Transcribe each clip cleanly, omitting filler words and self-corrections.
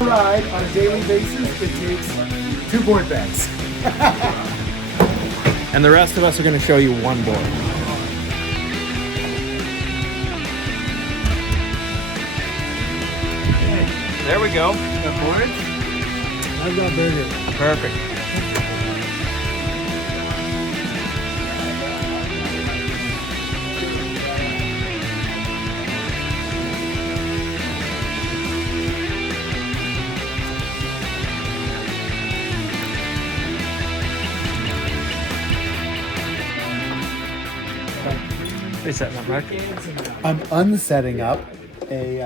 Ride on a daily basis, it takes 2 board bags. And the rest of us are going to show you one board. There we go. Got boards? I've got burgers. Perfect. What are you setting up, Mark? I'm unsetting up a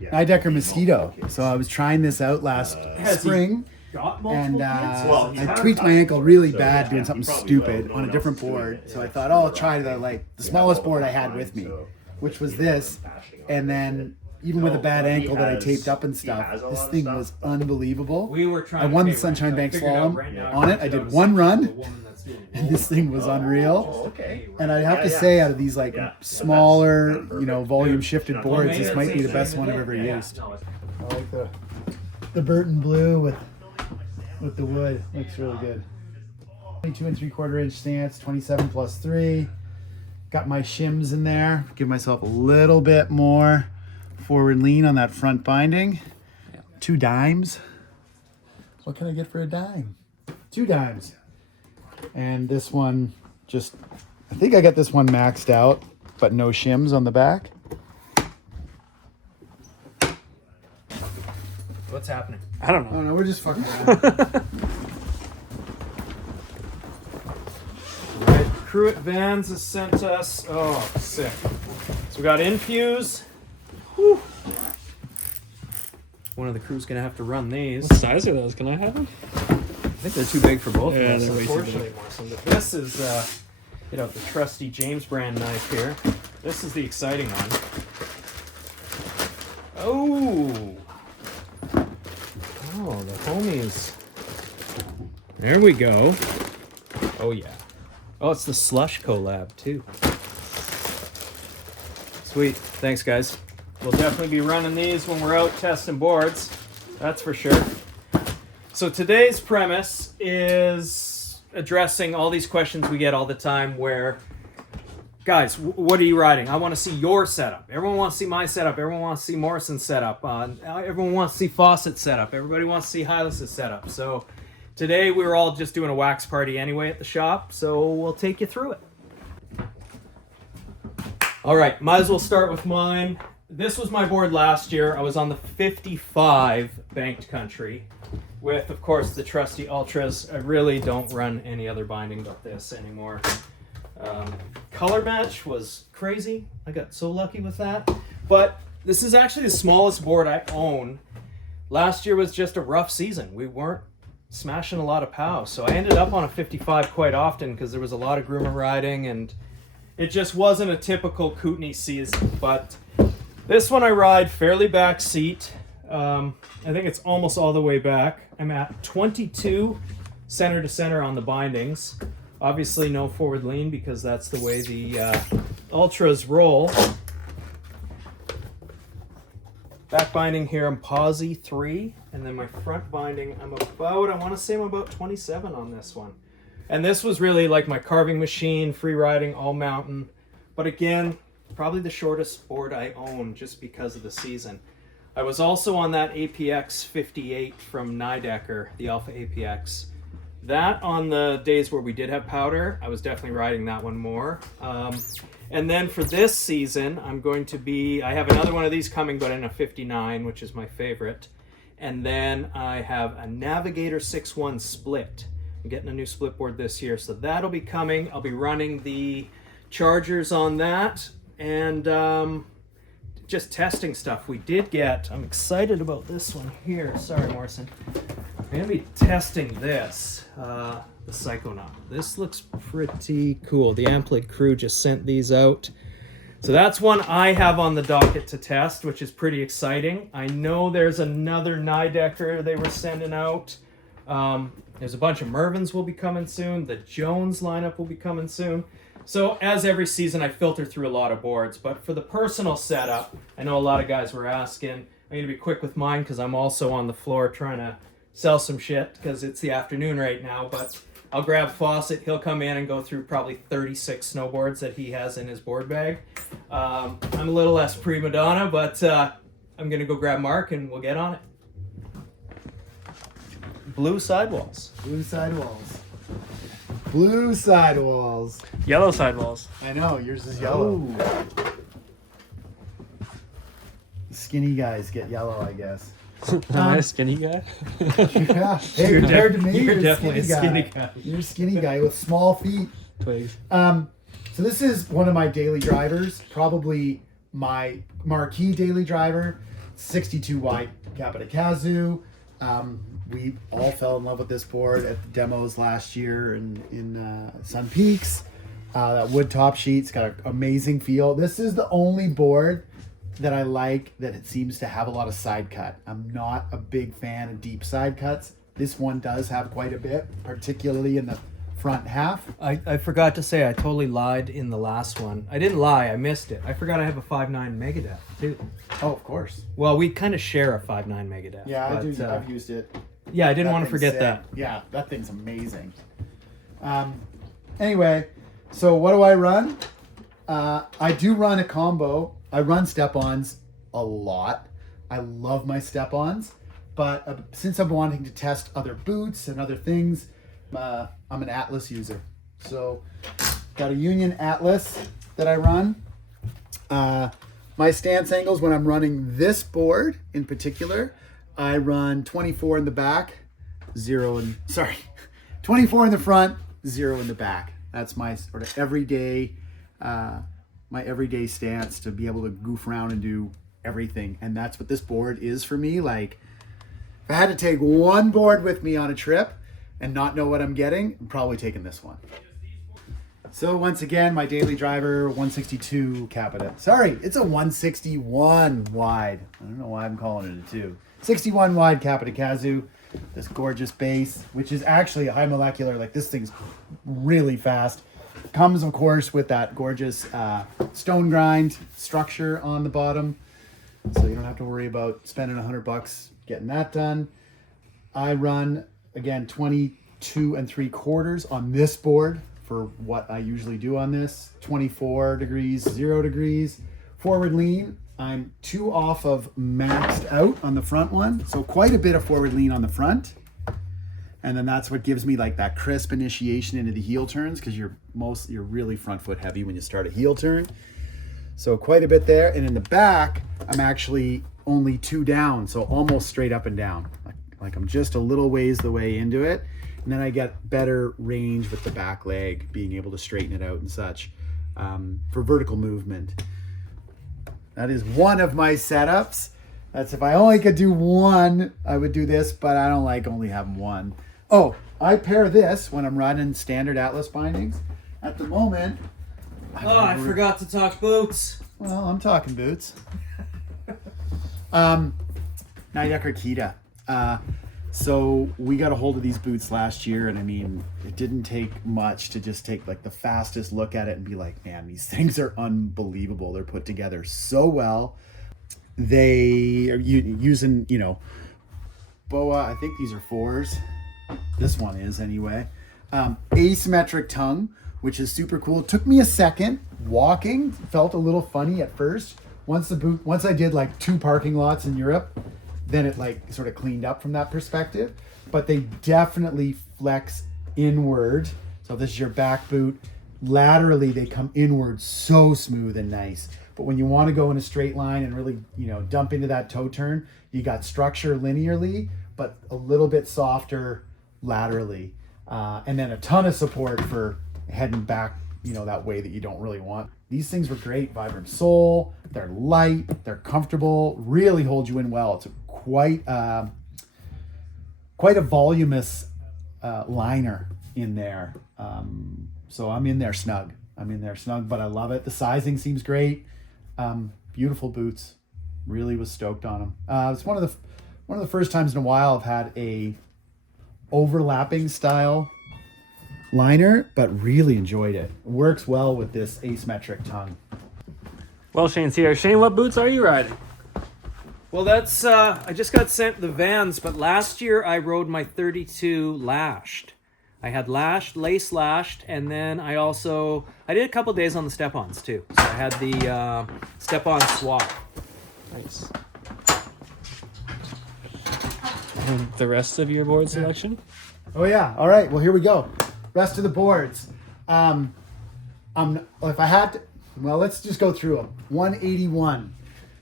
Nidecker Mosquito. So I was trying this out last spring, and I tweaked my ankle really bad doing something stupid on a different board. So I thought, oh, I'll try the smallest board I had with me, which was this. And then even with a bad ankle that I taped up and stuff, this thing was unbelievable. I won the Sunshine Bank Slalom on it. I did one run, and this thing was unreal. And I have to say, out of these smaller, volume shifted boards, this might be the best one I've ever used. I like the Burton blue with the wood. Looks really good. 22 3/4 inch stance, 27 plus 3. Got my shims in there. Give myself a little bit more forward lean on that front binding. 2 dimes. What can I get for a dime? 2 dimes. And this one I think I got this one maxed out, but no shims on the back. What's happening? I don't know. Oh no, we're just fucking around. Right, Cruet Vans has sent us. Oh, sick. So we got Infuse. Whew. One of the crew's gonna have to run these. What size are those? Can I have them? I think they're too big for both of us, they're way too unfortunately, Morrison. But this is, the trusty James brand knife here. This is the exciting one. Oh, the homies. There we go. Oh yeah. Oh, it's the Slush collab too. Sweet. Thanks, guys. We'll definitely be running these when we're out testing boards. That's for sure. So today's premise is addressing all these questions we get all the time where, guys, what are you riding? I want to see your setup. Everyone wants to see my setup. Everyone wants to see Morrison's setup. Everyone wants to see Fawcett's setup. Everybody wants to see Hylas' setup. So today we were all just doing a wax party anyway at the shop, so we'll take you through it. All right, might as well start with mine. This was my board last year. I was on the 55 banked country with, of course, the trusty Ultras. I really don't run any other binding but this anymore. Color match was crazy. I got so lucky with that. But this is actually the smallest board I own. Last year was just a rough season. We weren't smashing a lot of POWs. So I ended up on a 55 quite often because there was a lot of groomer riding and it just wasn't a typical Kootenai season. But this one I ride fairly back seat. I think it's almost all the way back. I'm at 22 center to center on the bindings. Obviously no forward lean because that's the way the Ultras roll. Back binding here I'm Posy 3, and then my front binding I'm about 27 on this one. And this was really like my carving machine, free riding, all mountain. But again, probably the shortest board I own just because of the season. I was also on that APX 58 from Nidecker, the Alpha APX. That on the days where we did have powder, I was definitely riding that one more. And then for this season, I have another one of these coming, but in a 59, which is my favorite. And then I have a Navigator 6.1 split. I'm getting a new split board this year, so that'll be coming. I'll be running the chargers on that and just testing stuff. I'm excited about this one here. Sorry, Morrison. I'm going to be testing this, the Psychonaut. This looks pretty cool. The Amplid crew just sent these out. So that's one I have on the docket to test, which is pretty exciting. I know there's another Nidecker they were sending out. There's a bunch of Mervins will be coming soon. The Jones lineup will be coming soon. So as every season, I filter through a lot of boards, but for the personal setup, I know a lot of guys were asking. I'm going to be quick with mine because I'm also on the floor trying to sell some shit because it's the afternoon right now, but I'll grab Fawcett. He'll come in and go through probably 36 snowboards that he has in his board bag. I'm a little less prima donna, but I'm going to go grab Mark and we'll get on it. Blue sidewalls. Blue sidewalls. Blue sidewalls. Yellow sidewalls. I know, yours is yellow. Ooh. Skinny guys get yellow, I guess. Am I a skinny guy? Yeah. Hey, compared to me, you're you're definitely a skinny guy. You're a skinny guy with small feet. Twigs. So this is one of my daily drivers, probably my marquee daily driver, 62 wide Capita Kazoo. We all fell in love with this board at the demos last year in Sun Peaks. That wood top sheet's got an amazing feel. This is the only board that I like that it seems to have a lot of side cut. I'm not a big fan of deep side cuts. This one does have quite a bit, particularly in the front half. I forgot to say, I totally lied in the last one. I didn't lie, I missed it. I forgot I have a 5.9 Megadeth too. Oh, of course. Well, we kind of share a 5.9 Megadeth. Yeah, I but, do. I've used it. Yeah, I didn't want to thing's forget sick. that. Yeah, that thing's amazing. Anyway, so what do I run? I do run a combo. I run step-ons a lot. I love my step-ons, but since I'm wanting to test other boots and other things, I'm an Atlas user. So, got a Union Atlas that I run. My stance angles when I'm running this board in particular, I run 24 in the back, 24 in the front, 0 in the back. That's my sort of everyday, my everyday stance to be able to goof around and do everything. And that's what this board is for me. Like, if I had to take one board with me on a trip and not know what I'm getting, I'm probably taking this one. So once again, my daily driver, 162 Capita. Sorry, it's a 161 wide. I don't know why I'm calling it a 2. 61 wide Capita Kazoo. This gorgeous base, which is actually a high molecular. Like, this thing's really fast. Comes, of course, with that gorgeous stone grind structure on the bottom. So you don't have to worry about spending $100 getting that done. I run, again, 22 3/4 on this board for what I usually do on this. 24 degrees, 0 degrees. Forward lean, I'm 2 off of maxed out on the front one. So quite a bit of forward lean on the front. And then that's what gives me like that crisp initiation into the heel turns, because you're really front foot heavy when you start a heel turn. So quite a bit there. And in the back, I'm actually only 2 down, so almost straight up and down. Like I'm just a little ways the way into it. And then I get better range with the back leg, being able to straighten it out and such for vertical movement. That is one of my setups. That's if I only could do one, I would do this, but I don't like only having one. Oh, I pair this when I'm running standard Atlas bindings. At the moment, I forgot to talk boots. Well, I'm talking boots. Nidecker Kita. So we got a hold of these boots last year, and I mean, it didn't take much to just take like the fastest look at it and be like, man, these things are unbelievable. They're put together so well. They are using, BOA. I think these are 4s. This one is anyway. Asymmetric tongue, which is super cool. It took me a second. Walking felt a little funny at first. Once I did like 2 parking lots in Europe, then it like sort of cleaned up from that perspective. But they definitely flex inward. So this is your back boot. Laterally, they come inward so smooth and nice. But when you want to go in a straight line and really, dump into that toe turn, you got structure linearly, but a little bit softer laterally. And then a ton of support for heading back, that way that you don't really want. These things were great. Vibrant sole. They're light. They're comfortable. Really hold you in well. It's quite a voluminous liner in there. So I'm in there snug. But I love it. The sizing seems great. Beautiful boots. Really was stoked on them. It's one of the first times in a while I've had a overlapping style liner, but really enjoyed it. Works well with this asymmetric tongue. Well, Shane's here. Shane, what boots are you riding? Well, that's I just got sent the Vans, but last year I rode my 32 lashed. I had lace lashed, and then I did a couple days on the step-ons too. So I had the step-on swap. Nice. And the rest of your board selection? Oh yeah. All right. Well, here we go. Rest of the boards. If I had to, well, let's just go through them. 181.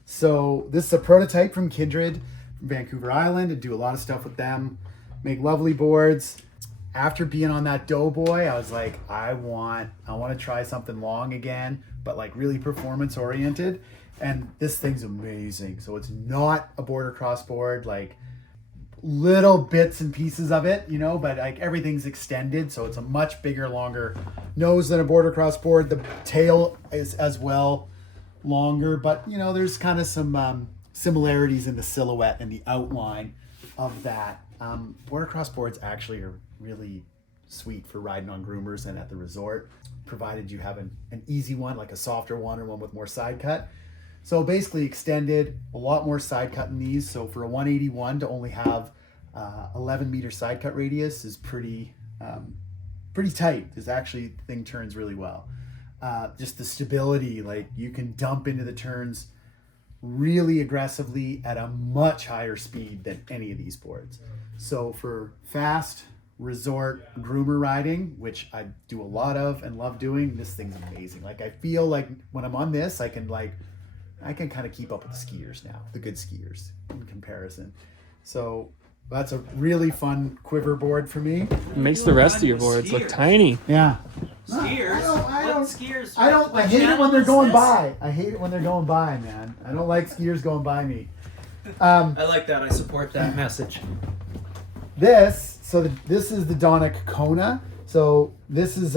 So this is a prototype from Kindred, from Vancouver Island. I do a lot of stuff with them. Make lovely boards. After being on that Doughboy, I was like, I want to try something long again, but like really performance oriented. And this thing's amazing. So it's not a border cross board, like little bits and pieces of it, you know, but like everything's extended. So it's a much bigger, longer nose than a border cross board. The tail is as well longer, but you know, there's kind of some similarities in the silhouette and the outline of that. Border cross boards actually are really sweet for riding on groomers and at the resort, provided you have an easy one, like a softer one or one with more side cut. So basically extended, a lot more side cut in these. So for a 181 to only have 11 meter side cut radius is pretty tight. This actually thing turns really well. Just the stability, like you can dump into the turns really aggressively at a much higher speed than any of these boards. So for fast resort groomer riding, which I do a lot of and love doing, this thing's amazing. Like I feel like when I'm on this, I can kind of keep up with the skiers now, the good skiers in comparison. So that's a really fun quiver board for me. It makes the rest of your boards look tiny. Yeah. Skiers? I hate it when they're going by. I hate it when they're going by, man. I don't like skiers going by me. I like that. I support that message. This is the Donic Kona. So this is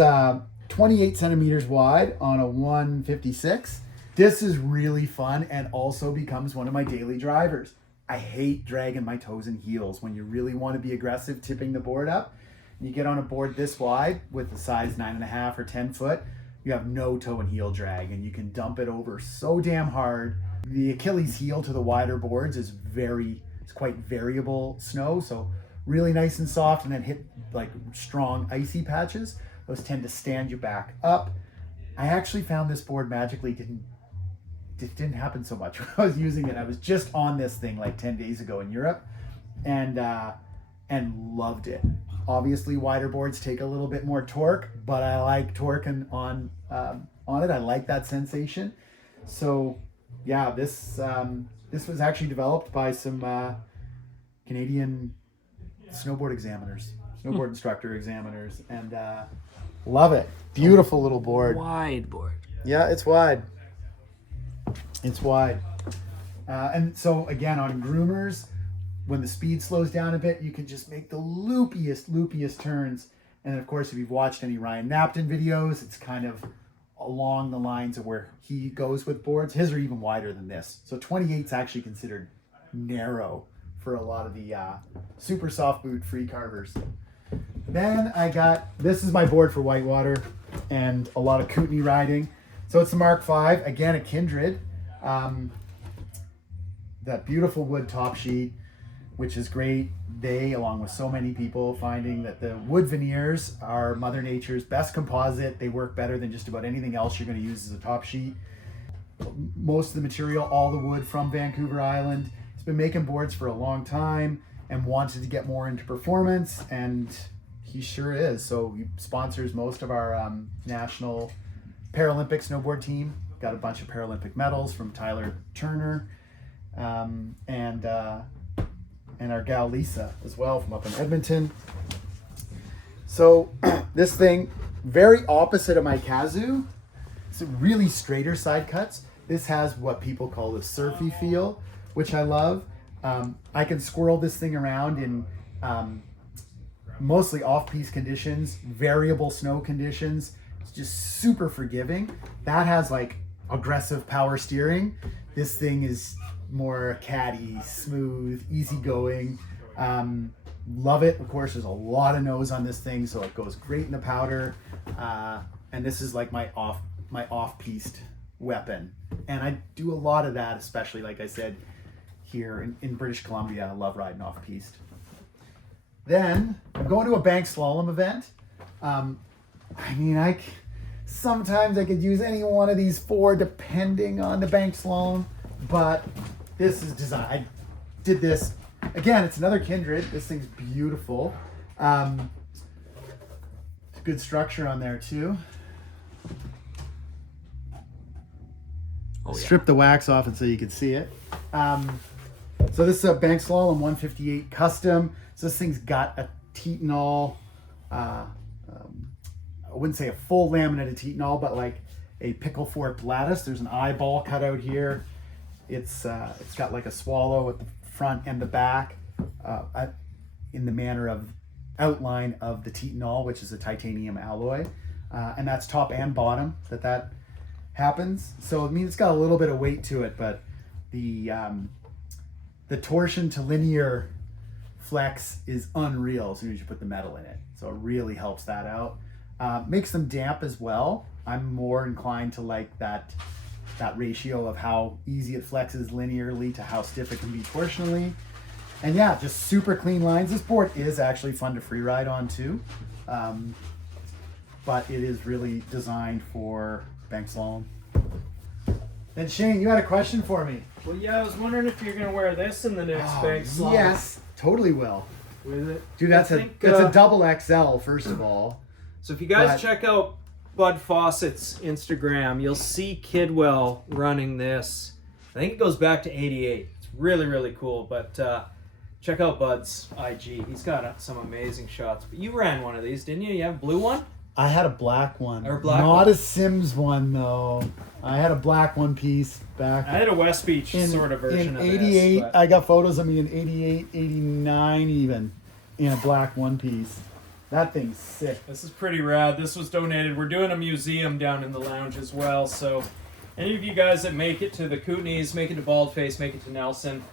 28 centimeters wide on a 156. This is really fun and also becomes one of my daily drivers. I hate dragging my toes and heels when you really want to be aggressive, tipping the board up. You get on a board this wide with a size 9.5 or 10 foot, you have no toe and heel drag and you can dump it over so damn hard. The Achilles heel to the wider boards is it's quite variable snow. So really nice and soft, and then hit like strong icy patches. Those tend to stand you back up. I actually found this board magically didn't happen so much when I was using it. I was just on this thing like 10 days ago in Europe and loved it. Obviously wider boards take a little bit more torque, but I like torquing on it. I like that sensation. So yeah, this was actually developed by some Canadian snowboard instructor examiners, and love it. Beautiful little board. Wide board. Yeah, it's wide. It's wide. And so again, on groomers, when the speed slows down a bit, you can just make the loopiest turns. And of course, if you've watched any Ryan Napton videos, it's kind of along the lines of where he goes with boards. His are even wider than this. So 28 is actually considered narrow for a lot of the super soft boot free carvers. Then this is my board for whitewater and a lot of Kootenay riding. So it's the Mark V, again a Kindred. That beautiful wood top sheet, which is great. They, along with so many people, finding that the wood veneers are Mother Nature's best composite. They work better than just about anything else you're going to use as a top sheet. Most of the material, all the wood from Vancouver Island. He's been making boards for a long time and wanted to get more into performance, and he sure is. So he sponsors most of our national Paralympic snowboard team. Got a bunch of Paralympic medals from Tyler Turner, and our gal Lisa as well from up in Edmonton. So this thing, very opposite of my Kazoo. It's really straighter side cuts. This has what people call the surfy feel, which I love. I can squirrel this thing around in mostly off-piste conditions, variable snow conditions. It's just super forgiving. That has like aggressive power steering. This thing is more caddy, smooth, easygoing. Love it. Of course, there's a lot of nose on this thing, so it goes great in the powder. And this is like my off-piste weapon. And I do a lot of that, especially, like I said, here in British Columbia. I love riding off-piste. Then I'm going to a bank slalom event. Sometimes I could use any one of these 4 depending on the bank slalom, but this is designed. I did this, again, it's another Kindred. This thing's beautiful. Good structure on there too. Strip the wax off it so you can see it. So this is a bank slalom 158 custom. So this thing's got a Tetonal, I wouldn't say a full laminated Tetonal, but like a pickle fork lattice. There's an eyeball cut out here. It's got like a swallow at the front and the back, in the manner of outline of the Tetonal, which is a titanium alloy, and that's top and bottom that happens. So I mean, it's got a little bit of weight to it, but the torsion to linear flex is unreal as soon as you put the metal in it. So it really helps that out. Makes them damp as well. I'm more inclined to like that ratio of how easy it flexes linearly to how stiff it can be torsionally. And yeah, just super clean lines. This board is actually fun to free ride on too. But it is really designed for bank slalom. Then Shane, you had a question for me. Well, yeah, I was wondering if you're going to wear this in the next bank slalom. Yes, totally will. With it? Dude, that's a double XL, first of all. So if you guys check out Bud Fawcett's Instagram, you'll see Kidwell running this. I think it goes back to 88. It's really, really cool. But check out Bud's IG. He's got some amazing shots. But you ran one of these, didn't you? You have a blue one? I had a black one. Or black Not one. a Sims one, though. I had a black one piece back. I had a West Beach sort of version in of 88, this. I got photos of me in 88, 89 even, in a black one piece. That thing's sick. This is pretty rad. This was donated. We're doing a museum down in the lounge as well. So any of you guys that make it to the Kootenays, make it to Baldface, make it to Nelson,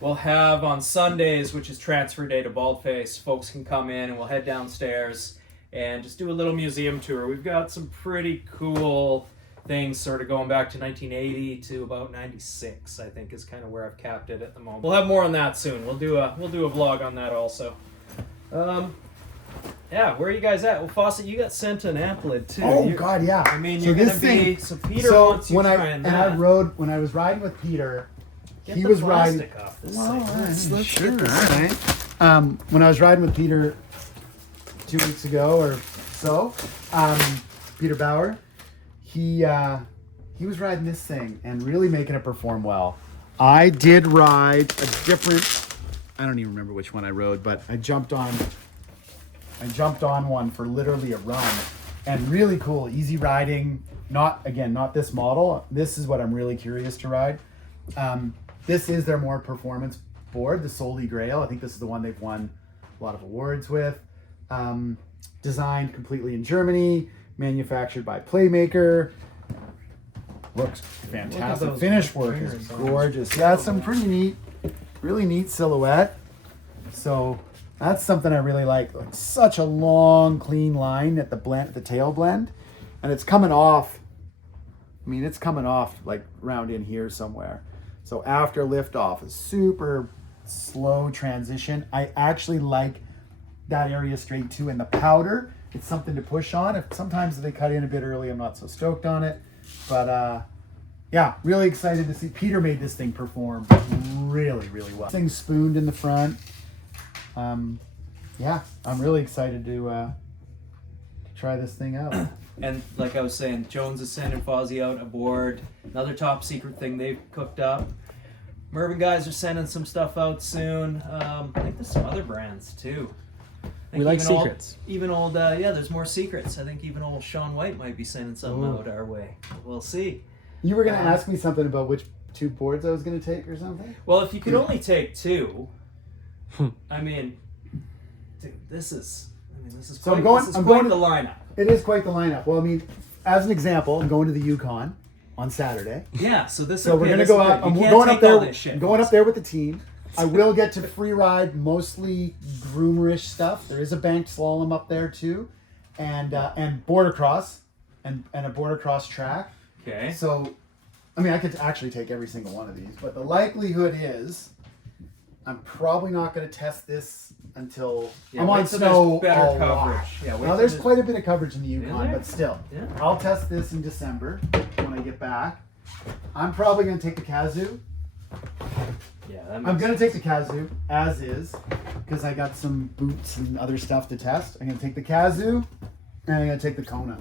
we'll have on Sundays, which is transfer day to Baldface, folks can come in and we'll head downstairs and just do a little museum tour. We've got some pretty cool things sort of going back to 1980 to about 96, I think is kind of where I've capped it at the moment. We'll have more on that soon. We'll do a vlog on that also. Yeah, where are you guys at? Well, Fawcett, you got sent an Applid too. Oh God, yeah. I mean, you're gonna be. So Peter wants you trying that. When I was riding with Peter, Get he the was plastic riding. off this Well, thing. let's sure, all right. When I was riding with Peter 2 weeks ago or so, Peter Bauer, he was riding this thing and really making it perform well. I did ride a different. I don't even remember which one I rode, but I jumped on one for literally a run, and really cool, easy riding. Not this model. This is what I'm really curious to ride. This is their more performance board, the Soli Grail. I think this is the one they've won a lot of awards with. Designed completely in Germany, manufactured by Playmaker. Looks fantastic. Finish work is gorgeous. Yeah, it's some pretty neat, really neat silhouette. So that's something I really like. Like such a long, clean line at the tail blend, and it's coming off. I mean, it's coming off like around in here somewhere. So after liftoff, a super slow transition. I actually like that area straight too. And the powder, it's something to push on. If sometimes they cut in a bit early, I'm not so stoked on it. But yeah, really excited to see. Peter made this thing perform really, really well. This thing's spooned in the front. Yeah, I'm really excited to try this thing out. And like I was saying, Jones is sending Fozzy out aboard. Another top secret thing they've cooked up. Mervyn guys are sending some stuff out soon. I think there's some other brands too. We like secrets. There's more secrets. I think even old Sean White might be sending something out our way. We'll see. You were going to ask me something about which 2 boards I was going to take or something? Well, if you could only take 2, I mean, dude, this is quite the lineup. It is quite the lineup. Well, I mean, as an example, I'm going to the Yukon on Saturday. Yeah, so we're going to go out. I'm going up there. I'm going up there with the team. I will get to free ride mostly groomerish stuff. There is a banked slalom up there too, and border cross, and a border cross track. Okay. So, I mean, I could actually take every single one of these, but the likelihood is I'm probably not going to test this until I'm on snow better a coverage. lot. Yeah, Now, there's quite a bit of coverage in the Is Yukon, there? but still. Yeah. I'll test this in December when I get back. I'm probably going to take the Kazoo. Yeah, that I'm makes going to take the Kazoo as is because I got some boots and other stuff to test. I'm going to take the Kazoo and I'm going to take the Kona.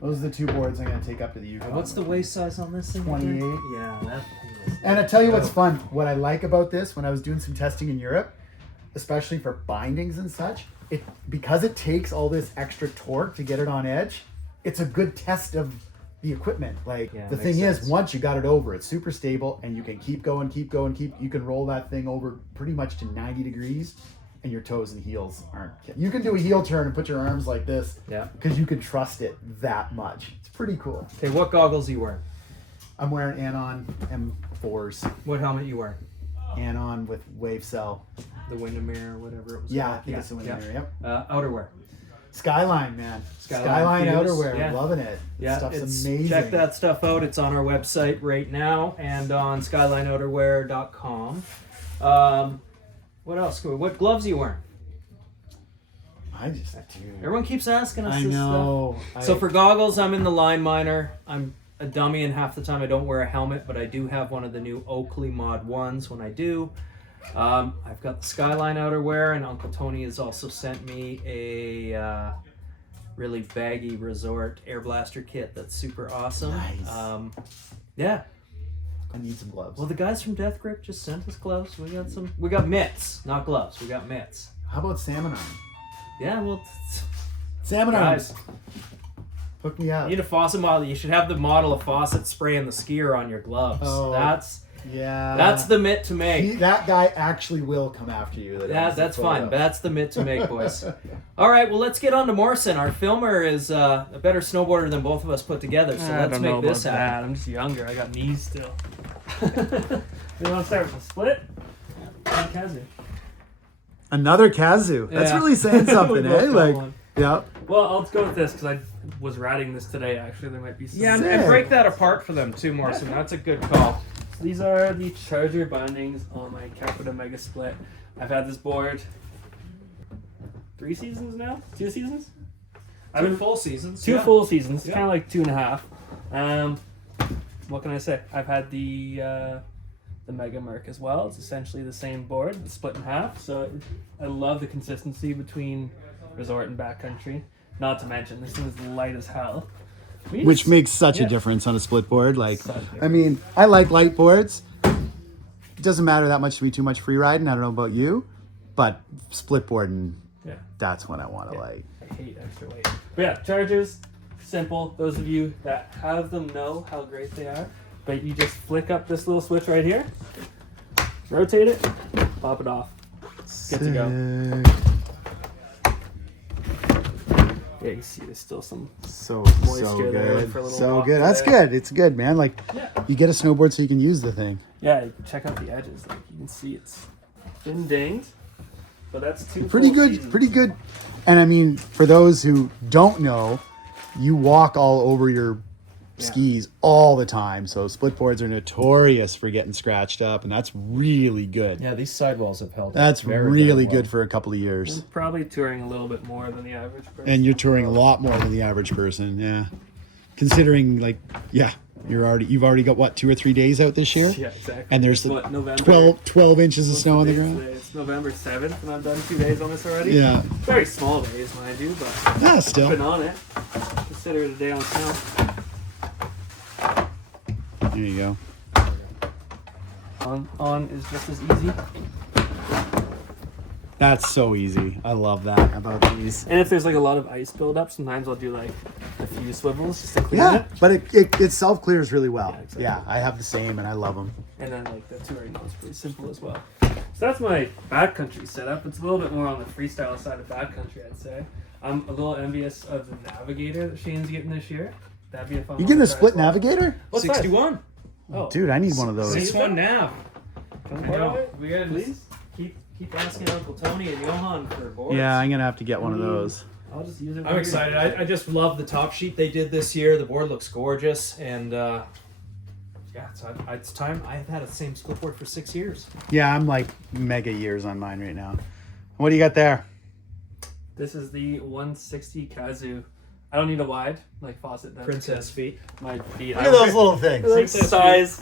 Those are the two boards I'm going to take up to the Yukon. What's the waist size on this thing? 28. Yeah, that thing is. And I tell you what's fun. What I like about this, when I was doing some testing in Europe, especially for bindings and such, because it takes all this extra torque to get it on edge, it's a good test of the equipment. Like Yeah, the makes thing is, sense. once you got it over, it's super stable, and you can keep going. You can roll that thing over pretty much to 90 degrees, and your toes and heels aren't. You can do a heel turn and put your arms like this. Yeah. Because you can trust it that much. It's pretty cool. Okay, what goggles are you wearing? I'm wearing Anon M4s. What helmet you wearing? Anon with wave cell. The Windermere, whatever it was. Yeah, called. I think it's the Windermere, yep. Outerwear. SkyLine, man. SkyLine SkyLine Fuse, outerwear. yeah. Loving it. Yeah, Stuff's it's, amazing. check that stuff out. It's on our website right now and on skylineouterwear.com. What else? What gloves are you wearing? I just, dude. Everyone keeps asking us I this know. stuff. So for goggles, I'm in the Line Miner. I'm a dummy, and half the time I don't wear a helmet, but I do have one of the new Oakley Mod 1s when I do. I've got the SkyLine outerwear, and Uncle Tony has also sent me a really baggy resort air blaster kit that's super awesome. Nice. Yeah. I need some gloves. Well, the guys from Death Grip just sent us gloves. We got mitts, not gloves. We got mitts. How about salmon arm? Yeah, well, Salmon guys, arms. Hook me up. you need a Fawcett model. You should have the model of Fawcett spraying the skier on your gloves. Oh, That's yeah. the mitt to make. That guy actually will come after you. That's fine. That's the mitt to make, boys. All right, well, let's get on to Morrison. Our filmer is a better snowboarder than both of us put together, so let's make this happen. That. I'm just younger. I got knees still. You want to start with a split? Yeah. Kazoo. Another Kazoo. That's Yeah. really saying something, We both eh? got Like, one. yeah. Well, I'll go with this because I was riding this today. Actually, there might be some. Yeah, and Sick. break that apart for them too, Morrison. That's a good call. So these are the charger bindings on my Capita Mega Split. I've had this board 3 seasons now? 2 seasons? I've been full seasons. two full seasons, Yeah. kind of like 2.5. What can I say? I've had the Mega Merc as well. It's essentially the same board, it's split in half. So I love the consistency between resort and backcountry. Not to mention, this thing is light as hell. Which makes such Yeah. a difference on a split board. Like, Such a I mean, I like light boards. It doesn't matter that much to me too much free riding. I don't know about you, but split boarding, Yeah. that's when I want to like. I hate extra weight. But yeah, chargers, simple. Those of you that have them know how great they are. But you just flick up this little switch right here, rotate it, pop it off. Good to go. Yeah, you see there's still some So moisture there good. for a little So walk good. That's today. good. It's good, man. Like, Yeah. you get a snowboard so you can use the thing. Yeah, check out the edges. Like you can see it's been dinged. But that's two Pretty full good. seasons. Pretty good. And I mean, for those who don't know, you walk all over your skis all the time. So split boards are notorious for getting scratched up, and that's really good. Yeah, these sidewalls have held. That's very, really very good for a couple of years. I'm probably touring a little bit more than the average person. And you're touring a lot more than the average person, yeah. Considering, like, yeah, you've already got what, 2 or 3 days out this year, Yeah, exactly. and there's What, November? 12 inches of What's snow on the date ground. today? It's November 7th, and I've done 2 days on this already. Yeah, Very small days, mind you, but yeah, been still. on it. Consider it a day on snow. There you go. On is just as easy. That's so easy. I love that about these. And if there's like a lot of ice buildup, sometimes I'll do like a few swivels just to clean Yeah, it. but it self clears really well. Yeah, exactly. Yeah, I have the same, and I love them. And then like the touring mode is pretty simple as well. So that's my backcountry setup. It's a little bit more on the freestyle side of backcountry, I'd say. I'm a little envious of the Navigator that Shane's getting this year. That'd be a fun You one getting to a try split as well. Navigator? What size? 61. Oh, Dude, I need one of those. 6'1" nav. Can I borrow know. it? We gotta Please? keep asking Uncle Tony and Johan for boards. Yeah, I'm gonna have to get one of those. I'll just use it. I'm excited. I just love the top sheet they did this year. The board looks gorgeous, and yeah, it's time. I've had the same split board for 6 years. Yeah, I'm like mega years on mine right now. What do you got there? This is the 160 Kazoo. I don't need a wide like Fawcett does. Princess feet. My feet. Look at those little things. Like Princess size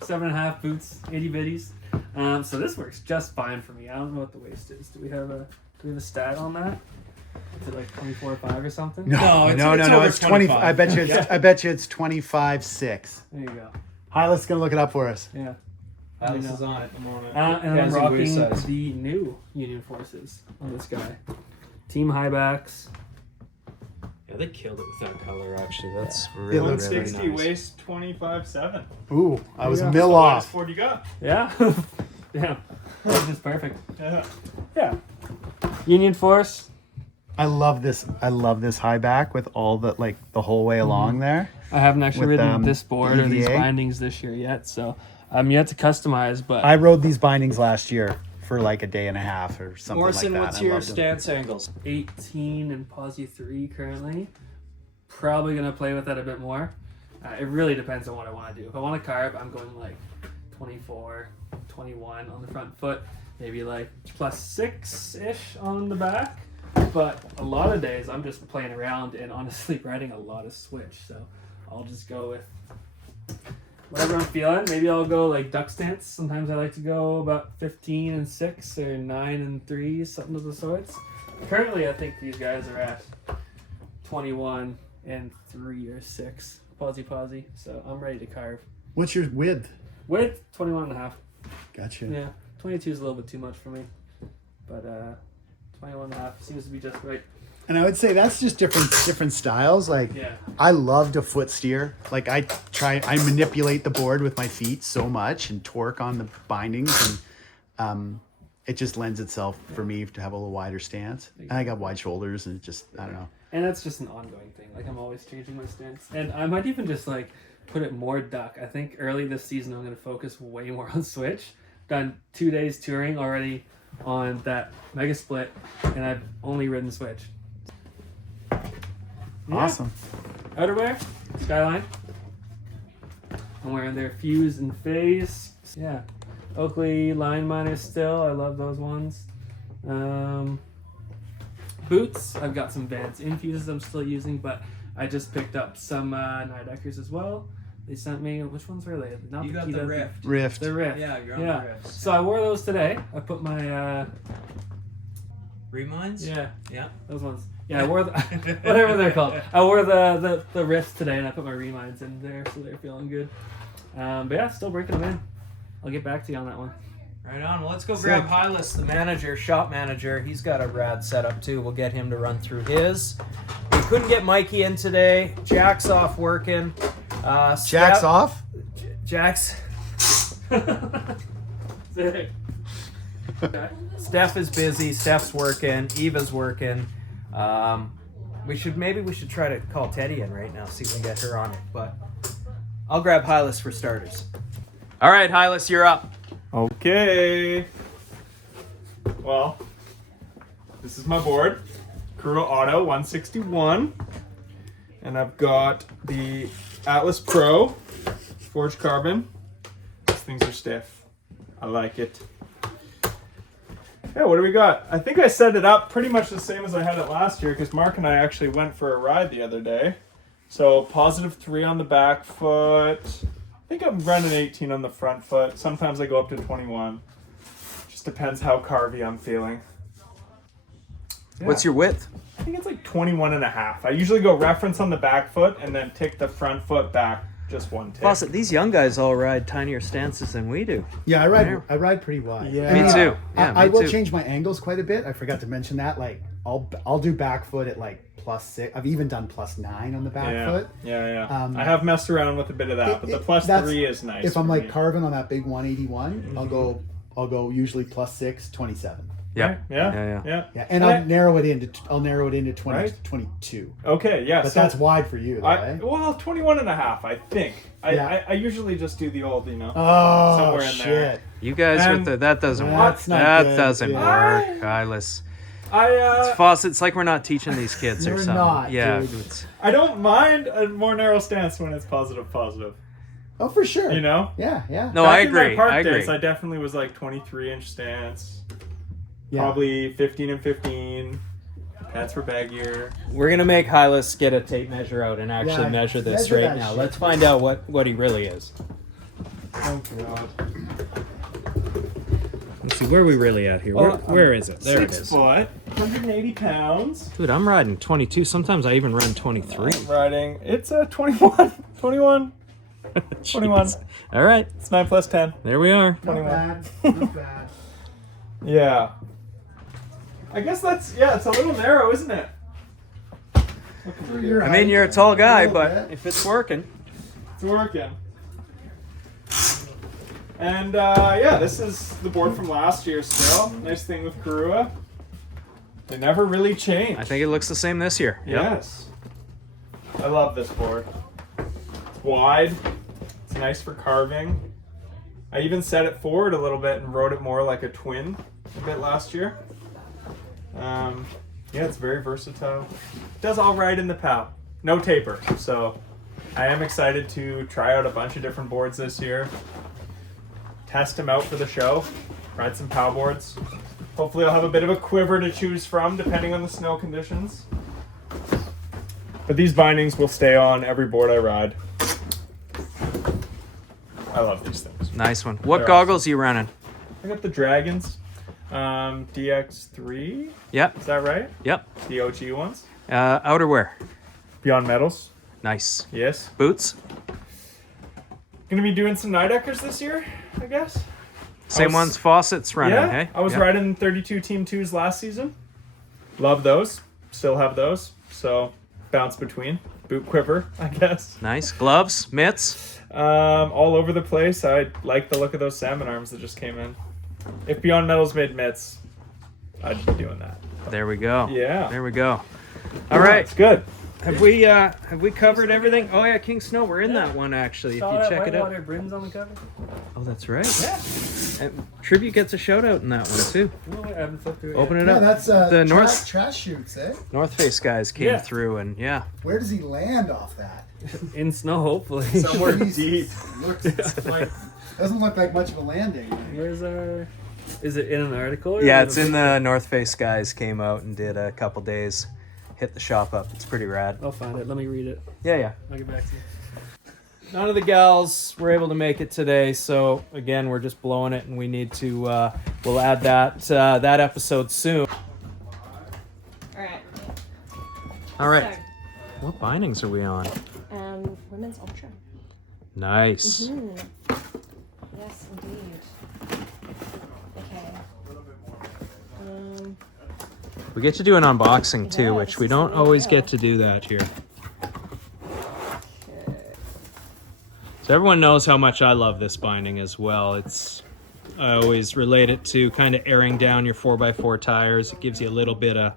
7.5 boots, 80 bitties. So this works just fine for me. I don't know what the waist is. Do we have a stat on that? Is it like 24 or 5 or something? No, it's no. over It's 20. 25. I bet you. I bet you it's 25.6. There you go. Hylas gonna look it up for us. Yeah. This is on it. I'm on it. And I'm Kazoo rocking waist size. the new Union Forces on this guy. Team high backs. Yeah, they killed it with that color. Actually, that's It really, looks really 160 nice. waist 25.7. Ooh, I was Yeah. a mill off. What you got? Yeah. Yeah. This is perfect. Yeah. Yeah. Union Force. I love this. I love this high back with all the like the whole way along there. I haven't actually With, ridden this board or these EVA? bindings this year yet, so I'm yet to customize, but I rode these bindings last year for like a day and a half or something Morrison, like that. what's I your loved them. stance angles? 18 and Posi 3 currently. Probably going to play with that a bit more. It really depends on what I want to do. If I want to carve, I'm going like 24, 21 on the front foot, maybe like +6-ish on the back. But a lot of days I'm just playing around and honestly riding a lot of switch. So I'll just go with whatever I'm feeling. Maybe I'll go like duck stance. Sometimes I like to go about 15 and 6 or 9 and 3, something of the sorts. Currently, I think these guys are at 21 and 3 or 6. Posi. So I'm ready to carve. What's your width? Width, 21 and a half. Gotcha. Yeah, 22 is a little bit too much for me. But 21 and a half seems to be just right. And I would say that's just different styles. Like Yeah. I love to foot steer. Like I manipulate the board with my feet so much and torque on the bindings, and it just lends itself for me to have a little wider stance. And I got wide shoulders, and it just I don't know. And that's just an ongoing thing. Like I'm always changing my stance. And I might even just like put it more duck. I think early this season I'm going to focus way more on switch. Done 2 days touring already on that mega split, and I've only ridden switch. Yeah. Awesome. Outerwear, SkyLine. I'm wearing their Fuse and Phase. Yeah. Oakley line miners still. I love those ones. Boots. I've got some Vans Infuses I'm still using, but I just picked up some Nideckers as well. They sent me, which ones were they? Not You got Kita, the Rift. Rift. The Rift. Yeah, you're on the Rift. So I wore those today. I put my Reminds? yeah, Yeah. those ones. Yeah, I wore the, whatever they're called. I wore the Rifts today, and I put my Reminds in there, so they're feeling good. But yeah, still breaking them in. I'll get back to you on that one. Right on. Well, let's go grab Hylas, the manager, shop manager. He's got a rad setup too. We'll get him to run through his. We couldn't get Mikey in today. Jack's off working. Jack's off. Jack's. Steph is busy. Steph's working. Eva's working. We should try to call Teddy in right now. See if we can get her on it. But I'll grab Hylas for starters. All right, Hylas, you're up. Okay. Well, this is my board. Kuro Auto 161. And I've got the Atlas Pro Forged Carbon. These things are stiff. I like it. Yeah, what do we got? I think I set it up pretty much the same as I had it last year because Mark and I actually went for a ride the other day. So +3 on the back foot. I think I'm running 18 on the front foot. Sometimes I go up to 21. Just depends how carvy I'm feeling. Yeah. What's your width? I think it's like 21 and a half. I usually go reference on the back foot and then take the front foot back just one tick. Fawcett, these young guys all ride tinier stances than we do. Yeah, I ride pretty wide. Yeah. Me too. Yeah, I me will too. change my angles quite a bit. I forgot to mention that. Like I'll do back foot at like +6. I've even done +9 on the back foot. Yeah. I have messed around with a bit of that, but the +3 is nice. If I'm for like me. carving on that big 181, I'll go usually +6, 27. Yeah. Right? Yeah. Yeah. Yeah. Yeah, and I'll narrow it into 20 Right. to 22. Okay. Yeah. But so that's wide for you, though, eh? well, 21 and a half, I think. Yeah. I usually just do the old, Oh, somewhere in there. shit. You guys And that doesn't work. that's not That good. doesn't Yeah. work, Hylas. I Fawcett, it's like we're not teaching these kids or You're something. not, yeah. dude. It's, I don't mind a more narrow stance when it's positive. Oh, for sure. Yeah. Yeah. no, Back I in my agree. park I agree. days, I definitely was like 23-inch stance. Yeah. Probably 15 and 15. Pants were baggier. We're gonna make Hylas get a tape measure out and actually Yeah, measure this measure right that now. shit. Let's find out what he really is. Oh god. Let's see where we really at here. Where is it? There 6 it is. foot, 180 pounds. Dude, I'm riding 22. Sometimes I even run 23. I'm riding. It's a 21. 21. 21. Jeez. All right, It's 9 plus 10. there we are. Not 21. bad. Not bad. Yeah. I guess it's a little narrow, isn't it? For your I mean, height, you're a tall guy, little but bit. if it's working, It's working. And this is the board from last year still. Nice thing with Karua. They never really change. I think it looks the same this year. Yep. Yes. I love this board. It's wide. It's nice for carving. I even set it forward a little bit and rode it more like a twin a bit last year. It's very versatile. Does all right in the POW. No taper. So I am excited to try out a bunch of different boards this year. Test them out for the show. Ride some POW boards. Hopefully I'll have a bit of a quiver to choose from depending on the snow conditions. But these bindings will stay on every board I ride. I love these things. Nice one. What They're goggles are you running? I got the Dragons. DX3. Yep. Is that right? Yep. The OG ones. Outerwear. Beyond Metals. Nice. Yes. Boots. Gonna be doing some Nideckers this year, I guess. Same ones Fawcett's running, Yeah. hey? I was Yep. riding 32 Team 2s last season. Love those. Still have those. So bounce between. Boot quiver, I guess. Nice. Gloves, mitts. All over the place. I like the look of those salmon arms that just came in. If Beyond Metals made mitts, I'd be doing that. There we go. Yeah. There we go. All right. It's good. Have we covered everything? Oh yeah, King Snow. We're in that one actually. Saw if that you check it out. whitewater brims on the cover. Oh, that's right. Yeah. And Tribute gets a shout out in that one too. No, I haven't flipped through it Open yet. it Yeah, up. that's the North trash shoots, eh? North Face guys came Yeah. through and yeah. Where does he land off that? In snow, hopefully. Somewhere Jesus. deep. Looks like doesn't look like much of a landing. Where's our? Is it in an article? Or Yeah, is it's it- in the North Face guys came out and did a couple days. Hit the shop up. It's pretty rad. I'll find it. Let me read it. Yeah. I'll get back to you. None of the gals were able to make it today, so again, we're just blowing it, and we need to. We'll add that episode soon. Alright. All right. What bindings are we on? Women's Ultra. Nice. Yes, indeed. Okay. We get to do an unboxing too, Yeah, which this we is don't really always cool. get to do that here. So everyone knows how much I love this binding as well. I always relate it to kind of airing down your 4x4 tires. It gives you a little bit of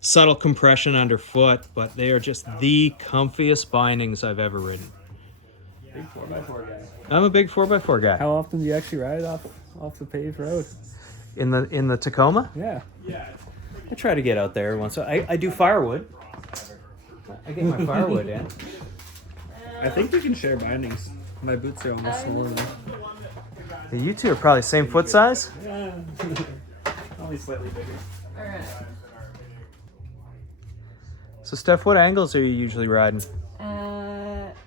subtle compression underfoot, but they are just the comfiest bindings I've ever ridden. Big 4x4 guy. I'm a big 4x4 guy. How often do you actually ride off the paved road? In the Tacoma, Yeah. I try to get out there once. I do firewood. I get my firewood in. I think we can share bindings. My boots are almost smaller. You two are probably same foot size. Yeah. Only slightly bigger. Alright. So Steph, what angles are you usually riding?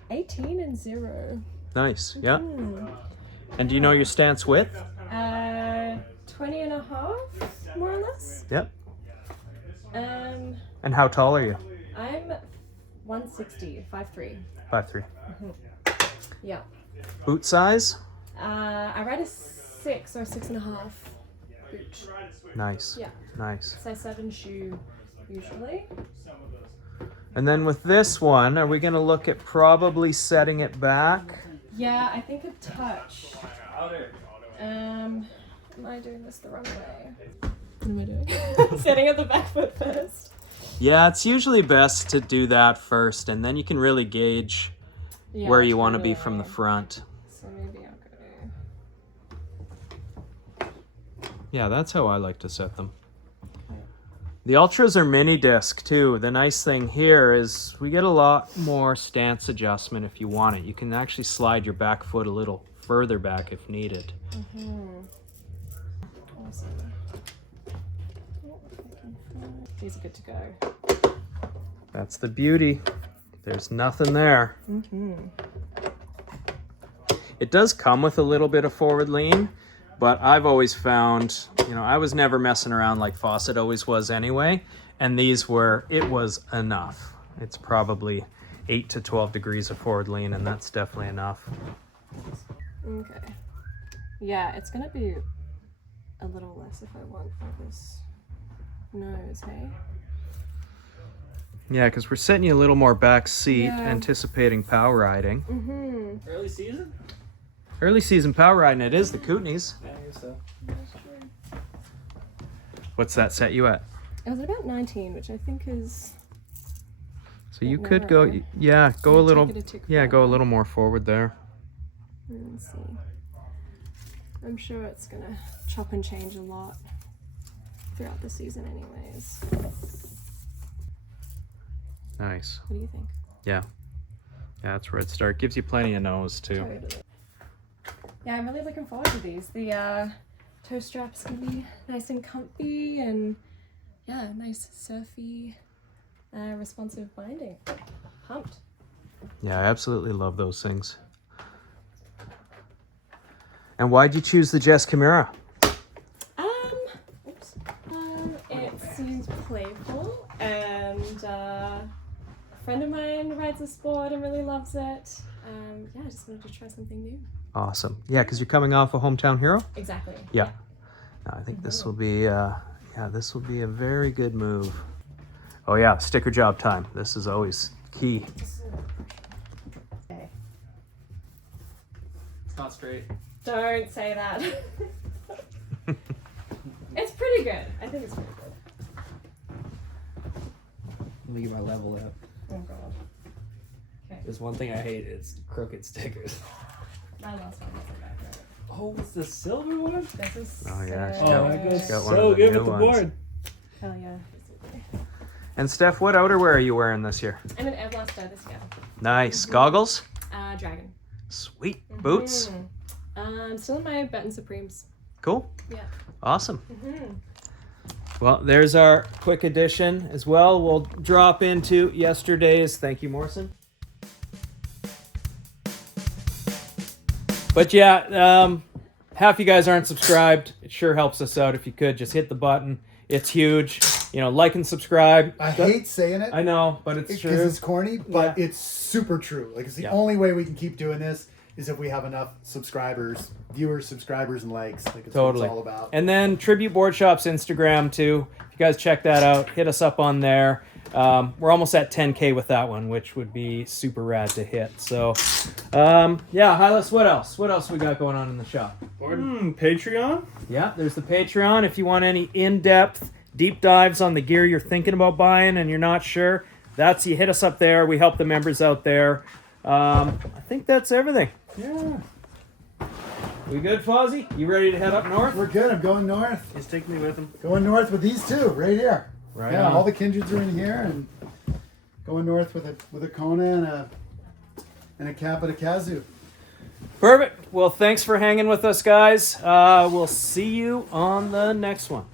18 and 0. Nice, yeah. And do you know your stance width? 20 and a half, more or less. Yep. And how tall are you? I'm 160, 5'3". 5'3". Yeah. Boot size? I ride a 6 or 6.5 boot. Nice. Yeah. Nice. Size 7 shoe, usually. And then with this one, are we going to look at probably setting it back? Yeah, I think a touch. Am I doing this the wrong way? What am I doing? Setting up the back foot first. Yeah, it's usually best to do that first, and then you can really gauge where you want to be from the front. So maybe I'll go. Yeah, that's how I like to set them. The Ultras are mini disc too. The nice thing here is we get a lot more stance adjustment if you want it. You can actually slide your back foot a little further back if needed. Awesome. These are good to go. That's the beauty. There's nothing there. It does come with a little bit of forward lean, but I've always found, you know, I was never messing around like Fawcett always was anyway, and these were, it was enough. It's probably 8 to 12 degrees of forward lean, and that's definitely enough. Okay. Yeah, it's gonna be a little less if I want for this nose, hey? Yeah, because we're setting you a little more back seat, Yeah. anticipating power riding. Early season? Early season power riding, it is the Kootenays. Yeah, I guess so. That's true. What's that set you at? I was at about 19, which I think is... So you Bit could go, narrow. yeah, go a Take little, it a tick yeah, go a further. little more forward there. Let's see. I'm sure it's gonna chop and change a lot throughout the season anyways. Nice. What do you think? Yeah. Yeah, that's where it starts. Gives you plenty of nose too. Totally. Yeah, I'm really looking forward to these. The toe straps can be nice and comfy and yeah, nice surfy, responsive binding. Pumped. Yeah, I absolutely love those things. And why'd you choose the Jess Chimera? It seems playful and a friend of mine rides the sport and really loves it. Yeah, I just wanted to try something new. Awesome. Yeah, because you're coming off a hometown hero? Exactly. Yeah. No, I think this will be, yeah, this will be a very good move. Oh yeah, sticker job time. This is always key. Okay. It's not straight. Don't say that. It's pretty good. I think it's pretty good. Let me get my level up. Oh god. There's one thing I hate is crooked stickers. My last one wasn't that good. Oh, it's the silver one? This is Oh, yeah, so she's got- Oh, that goes she's got one so of the good new with the ones. board. Hell yeah. And Steph, what outerwear are you wearing this year? I'm an Everlaster this year. Nice. Goggles? Dragon. Sweet. Boots? I'm still in my Benton Supremes. Cool. Yeah. Awesome. Well, there's our quick addition as well. We'll drop into yesterday's. Thank you, Morrison. But yeah, half you guys aren't subscribed. It sure helps us out if you could just hit the button. It's huge. You know, like and subscribe. I hate saying it I know, but it's because true. it's corny, but Yeah. it's super true. Like, it's the Yeah. only way we can keep doing this is if we have enough subscribers, viewers, subscribers, and likes. Like, it's Totally. what it's all about. And then Tribute Boardshop's Instagram too. If you guys check that out, hit us up on there. We're almost at 10K with that one, which would be super rad to hit. So, yeah, Hylas, what else? What else we got going on in the shop? Patreon? Yeah, there's the Patreon. If you want any in-depth, deep dives on the gear you're thinking about buying and you're not sure, that's you hit us up there. We help the members out there. I think that's everything. Yeah. We good, Fozzy? You ready to head up north? We're good. I'm going north. Just take me with him. Going north with these two right here. Right Yeah, on. all the kindreds are in here, and going north with a Kona and a Kappa to Kazoo. Perfect. Well, thanks for hanging with us, guys. We'll see you on the next one.